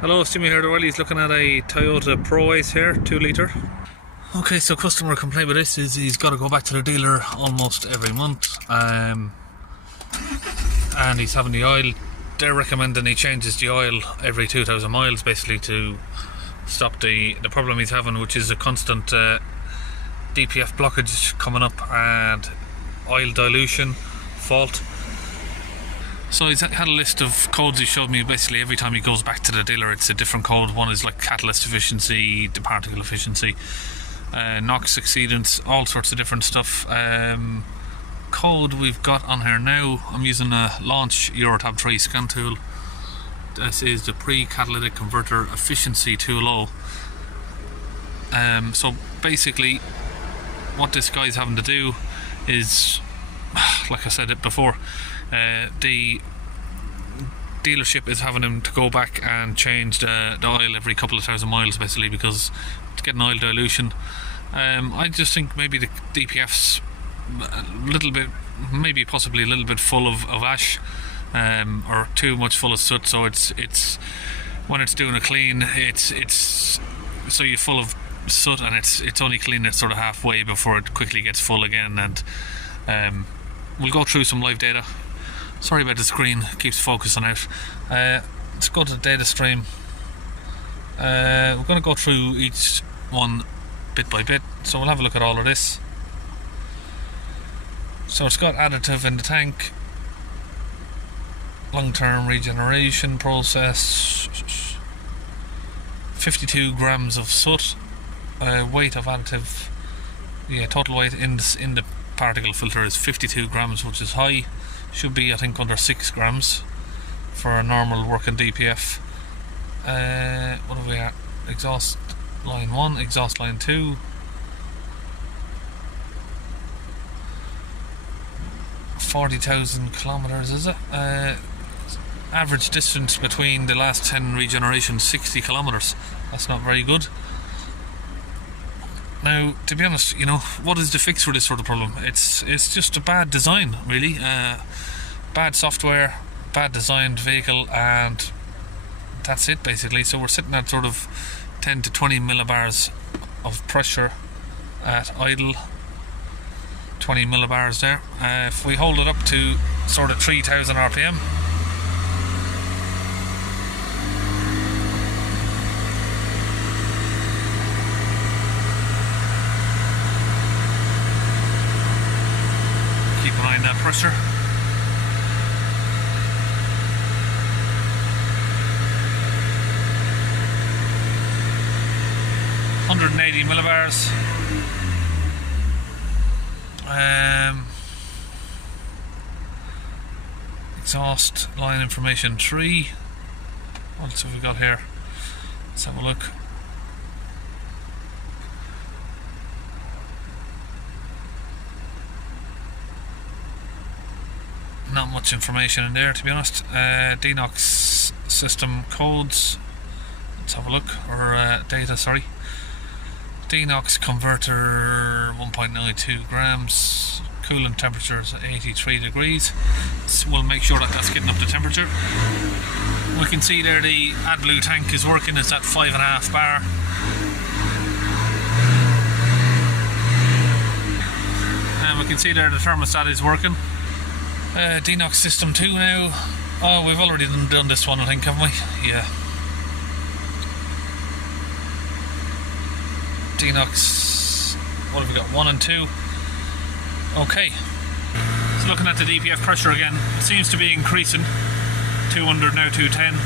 Hello, it's Jimmy here at Eolys, looking at a Toyota ProAce here, 2 litre. Okay, so customer complaint with this is he's got to go back to the dealer almost every month, and he's having the oil. They're recommending he changes the oil every 2,000 miles basically to stop the problem he's having, which is a constant DPF blockage coming up and oil dilution fault. So he's had a list of codes he showed me. Basically every time he goes back to the dealer it's a different code. One is like catalyst efficiency, the particle efficiency, NOx exceedance, all sorts of different stuff. Code we've got on here now, I'm using a Launch Eurotab 3 scan tool. This is the pre-catalytic converter efficiency too low. So basically what this guy's having to do is, like I said it before, the dealership is having him to go back and change the oil every couple of thousand miles basically, because it's getting oil dilution. I just think maybe the DPF's a little bit, maybe possibly a little bit full of ash, or too much full of soot, so it's when it's doing a clean it's so you're full of soot and it's only clean it sort of halfway before it quickly gets full again. And we'll go through some live data. Sorry about the screen, keeps focusing out. Let's go to the data stream. We're going to go through each one bit by bit, so we'll have a look at all of this. So it's got additive in the tank, long-term regeneration process, 52 grams of soot, weight of additive, total weight in the particle filter is 52 grams, which is high. Should be I think under 6 grams for a normal working DPF. What are we at? Exhaust line 1, exhaust line 2. 40,000 kilometers, is it? Average distance between the last 10 regenerations 60 kilometers. That's not very good. Now, to be honest, what is the fix for this sort of problem? It's just a bad design, really. Bad software, bad designed vehicle, and that's it basically. So we're sitting at sort of 10 to 20 millibars of pressure at idle. 20 millibars there. If we hold it up to sort of 3,000 RPM, keep an eye on that pressure. .180 millibars. Exhaust line information 3. What else have we got here? Let's have a look. Not much information in there, to be honest. DNOx system codes. Let's have a look. Or data, sorry. DNOx converter 1.92 grams, coolant temperature is 83 degrees. So we'll make sure that that's getting up to temperature. We can see there the AdBlue tank is working, it's at 5.5 bar. And we can see there the thermostat is working. DNOx system 2 now. Oh, we've already done this one I think, haven't we? Yeah. DNOx, what have we got? 1 and 2. Okay, so looking at the DPF pressure again, it seems to be increasing. 200 now, 210.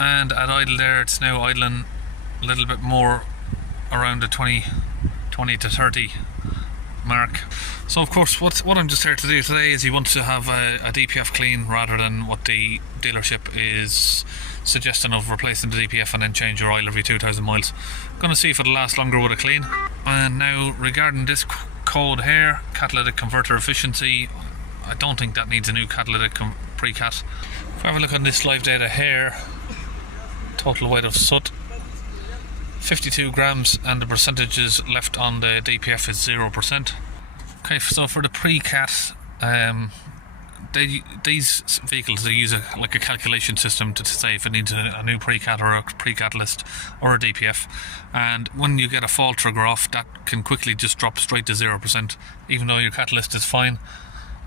And at idle there, it's now idling a little bit more around the 20 to 30 mark. So of course what I'm just here to do today is he wants to have a DPF clean rather than what the dealership is suggesting of replacing the DPF and then change your oil every 2,000 miles. I'm going to see if it'll last longer with a clean. And now regarding this code here, catalytic converter efficiency, I don't think that needs a new catalytic pre-cat. If I have a look on this live data here, total weight of soot 52 grams and the percentages left on the DPF is 0%. Okay, so for the pre-cat, these vehicles, they use a calculation system to say if it needs a new pre-cat or a pre-catalyst or a DPF, and when you get a fault trigger off, that can quickly just drop straight to 0%, even though your catalyst is fine.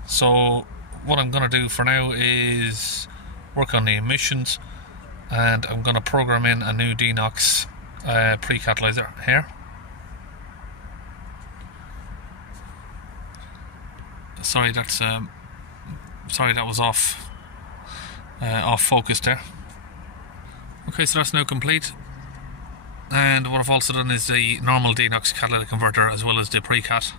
So what I'm going to do for now is work on the emissions, and I'm going to program in a new DNOx pre-catalyzer here. Sorry, that was off focus there. Okay, so that's now complete, and what I've also done is the normal DNOx catalytic converter as well as the pre-cat.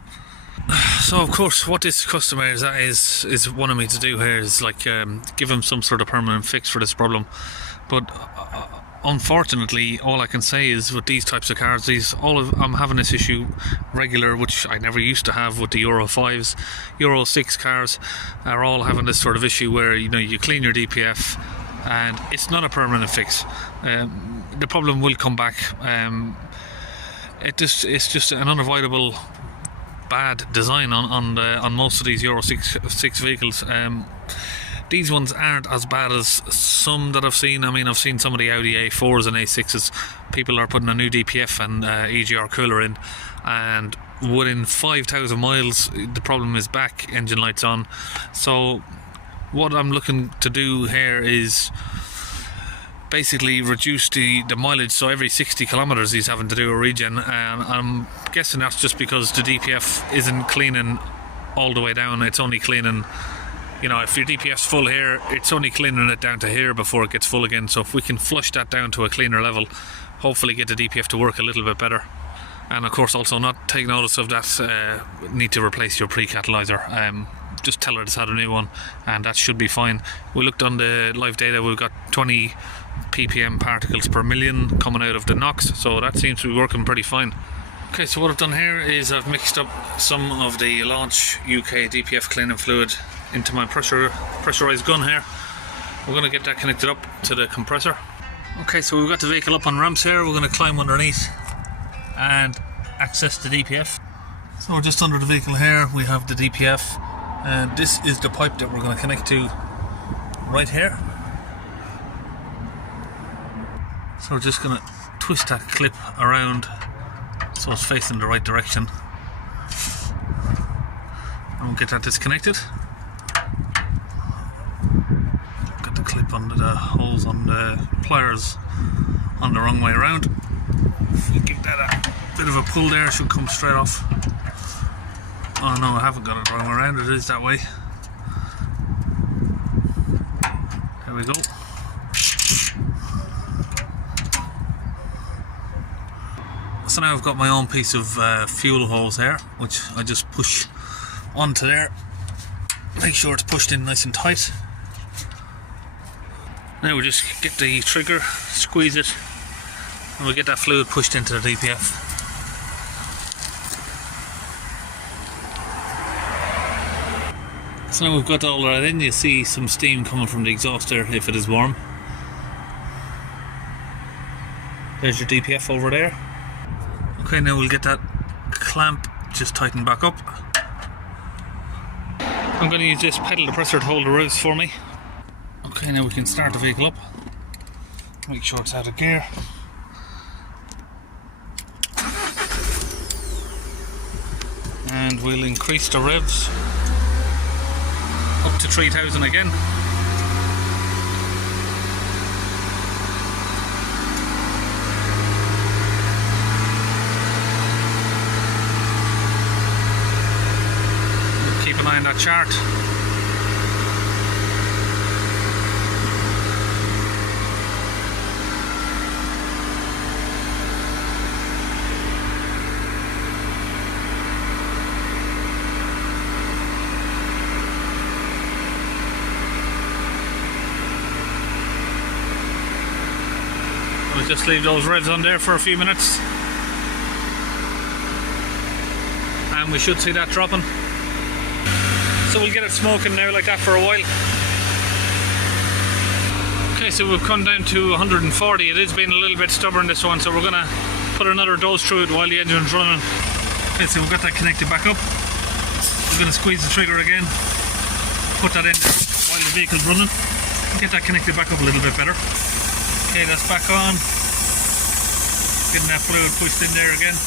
So of course what this customer is wanting me to do here is give him some sort of permanent fix for this problem, but unfortunately all I can say is with these types of cars, I'm having this issue regular, which I never used to have with the Euro 5s. Euro 6 cars are all having this sort of issue where you clean your DPF and it's not a permanent fix. The problem will come back. It's just an unavoidable bad design on most of these Euro 6 vehicles. These ones aren't as bad as some that I've seen. I mean, I've seen some of the Audi A4s and A6s. People are putting a new DPF and EGR cooler in, and within 5,000 miles, the problem is back, engine lights on. So what I'm looking to do here is basically reduce the mileage, so every 60 kilometers he's having to do a regen, and I'm guessing that's just because the DPF isn't cleaning all the way down. It's only cleaning, if your DPF's full here, it's only cleaning it down to here before it gets full again. So if we can flush that down to a cleaner level, hopefully get the DPF to work a little bit better. And of course also not take notice of that need to replace your pre-catalyzer. Just tell her it's had a new one and that should be fine. We looked on the live data, we've got 20 ppm particles per million coming out of the NOx, so that seems to be working pretty fine. Okay, so what I've done here is I've mixed up some of the Launch UK DPF cleaning fluid into my pressurized gun here. We're going to get that connected up to the compressor. Okay, so we've got the vehicle up on ramps here. We're going to climb underneath and access the DPF. So we're just under the vehicle here. We have the DPF, and this is the pipe that we're going to connect to right here. So we're just going to twist that clip around so it's facing the right direction, and we'll get that disconnected. Got the clip under the holes on the pliers on the wrong way around. If you give that a bit of a pull there, it should come straight off. Oh no, I haven't got it the wrong way around, it is that way. There we go. So now I've got my own piece of fuel hose here, which I just push onto there. Make sure it's pushed in nice and tight. Now we just get the trigger, squeeze it, and we get that fluid pushed into the DPF. So now we've got all that in, you see some steam coming from the exhaust there if it is warm. There's your DPF over there. Okay, now we'll get that clamp just tightened back up. I'm going to use this pedal depressor to hold the rivets for me. Okay, now we can start the vehicle up. Make sure it's out of gear. And we'll increase the revs up to 3,000 again. Keep an eye on that chart. We'll just leave those revs on there for a few minutes, and we should see that dropping. So we'll get it smoking now like that for a while. Okay, so we've come down to 140. It is being a little bit stubborn, this one, so we're going to put another dose through it while the engine's running. Okay, so we've got that connected back up. going to squeeze the trigger again, put that in there while the vehicle's running, get that connected back up a little bit better. Okay, that's back on. Getting that fluid pushed in there again.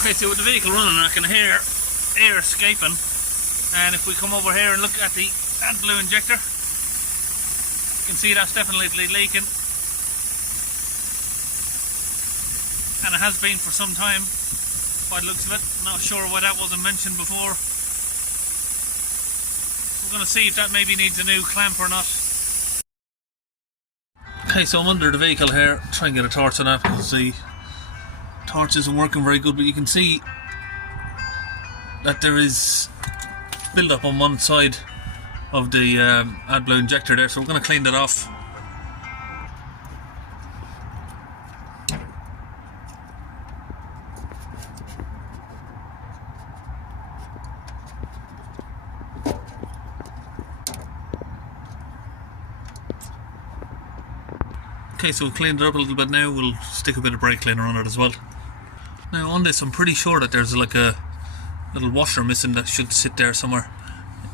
Okay, so with the vehicle running, I can hear air escaping, and if we come over here and look at the AdBlue injector, you can see that's definitely leaking, and it has been for some time by the looks of it. Not sure why that wasn't mentioned before. We're going to see if that maybe needs a new clamp or not. Okay, so I'm under the vehicle here, trying to get a torch on that because the torch isn't working very good, but you can see that there is build up on one side of the AdBlue injector there, so we're going to clean that off. Okay, so we've cleaned it up a little bit now. We'll stick a bit of brake cleaner on it as well. Now on this, I'm pretty sure that there's like a little washer missing that should sit there somewhere,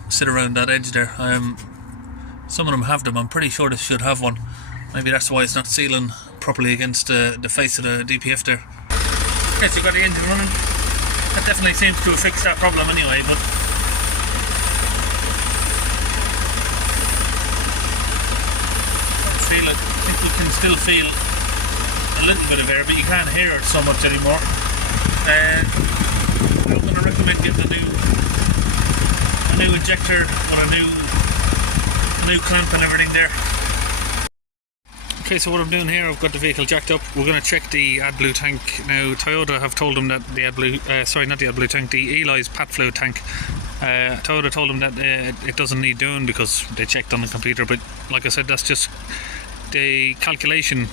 sit around that edge there. Some of them have them. I'm pretty sure this should have one. Maybe that's why it's not sealing properly against the face of the DPF there. Okay, so you've got the engine running. That definitely seems to have fixed that problem anyway, but I feel it. I think we can still feel a little bit of air, but you can't hear it so much anymore. I'm going to recommend getting a new injector with a new clamp and everything there. Okay, so what I'm doing here, I've got the vehicle jacked up. We're going to check the AdBlue tank. Now Toyota have told them that the AdBlue, sorry, not the AdBlue tank, the Eolys pat fluid tank. Toyota told them that it doesn't need doing because they checked on the computer, but like I said, that's just the calculation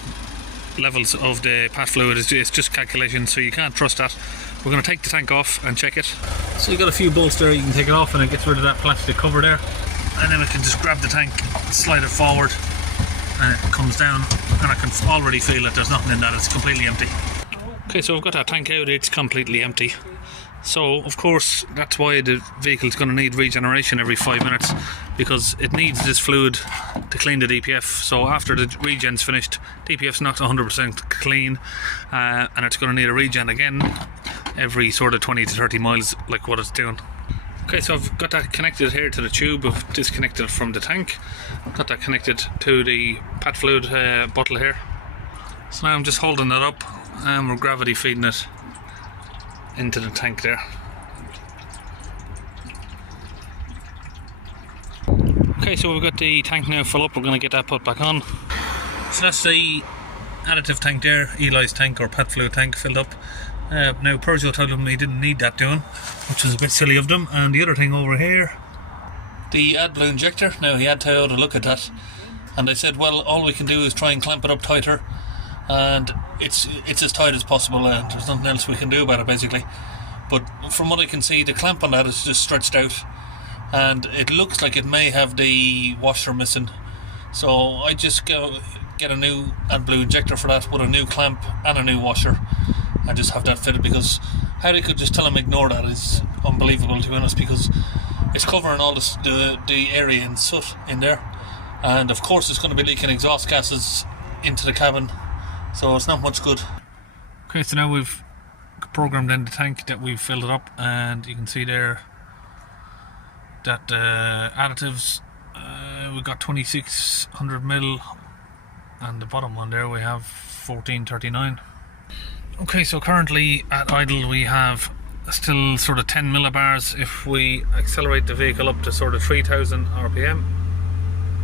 levels of the pat fluid. It's just calculation, so you can't trust that. We're going to take the tank off and check it. So you got a few bolts there, you can take it off and it gets rid of that plastic cover there, and then we can just grab the tank, slide it forward, and it comes down, and I can already feel that there's nothing in that. It's completely empty. Okay, so I've got that tank out, it's completely empty. So of course that's why the vehicle's going to need regeneration every 5 minutes, because it needs this fluid to clean the DPF. So after the regen's finished, DPF's not 100% clean, and it's going to need a regen again every sort of 20 to 30 miles, like what it's doing. Okay, so I've got that connected here to the tube. I've disconnected it from the tank, got that connected to the pat fluid bottle here. So now I'm just holding it up and we're gravity feeding it into the tank there. Okay, so we've got the tank now full up. We're going to get that put back on. So that's the additive tank there, Eolys tank or pat fluid tank filled up. Now Peugeot told them they didn't need that doing, which was a bit silly of them. And the other thing over here, the AdBlue injector. Now he had Toyota look at that, and they said, well, all we can do is try and clamp it up tighter, and it's as tight as possible, and there's nothing else we can do about it basically. But from what I can see, the clamp on that is just stretched out, and it looks like it may have the washer missing. So I just go get a new AdBlue injector for that with a new clamp and a new washer, and just have that fitted, because how they could just tell them ignore that is unbelievable, to be honest, because it's covering all the area in soot in there, and of course it's going to be leaking exhaust gases into the cabin, so it's not much good. Okay, so now we've programmed in the tank that we've filled it up, and you can see there that additives, we've got 2600 mil, and the bottom one there we have 1439. Okay, so currently at idle we have still sort of 10 millibars. If we accelerate the vehicle up to sort of 3000 RPM,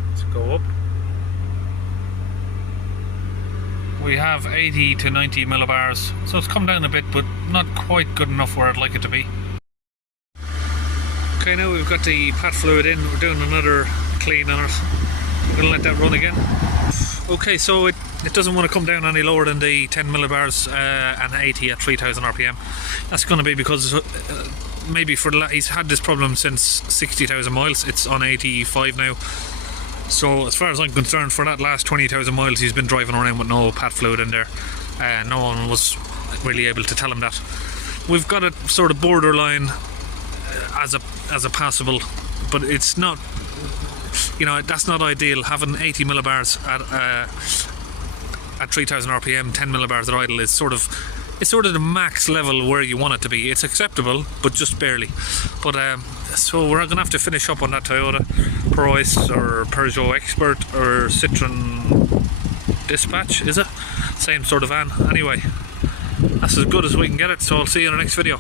let's go up, we have 80 to 90 millibars. So it's come down a bit, but not quite good enough where I'd like it to be. Okay, now we've got the pat fluid in, we're doing another clean on it. We're going to let that run again. Okay, so it doesn't want to come down any lower than the 10 millibars and 80 at 3000 RPM. That's going to be because maybe he's had this problem since 60,000 miles. It's on 85 now, So as far as I'm concerned, for that last 20,000 miles he's been driving around with no pat fluid in there. No one was really able to tell him that. We've got it sort of borderline as a passable, but it's not, you know, that's not ideal. Having 80 millibars at 3000 RPM, 10 millibars at idle is sort of, it's sort of the max level where you want it to be. It's acceptable, but just barely. But so we're gonna have to finish up on that Toyota Prius or Peugeot Expert or Citroen Dispatch, is it? Same sort of van. Anyway, that's as good as we can get it, so I'll see you in the next video.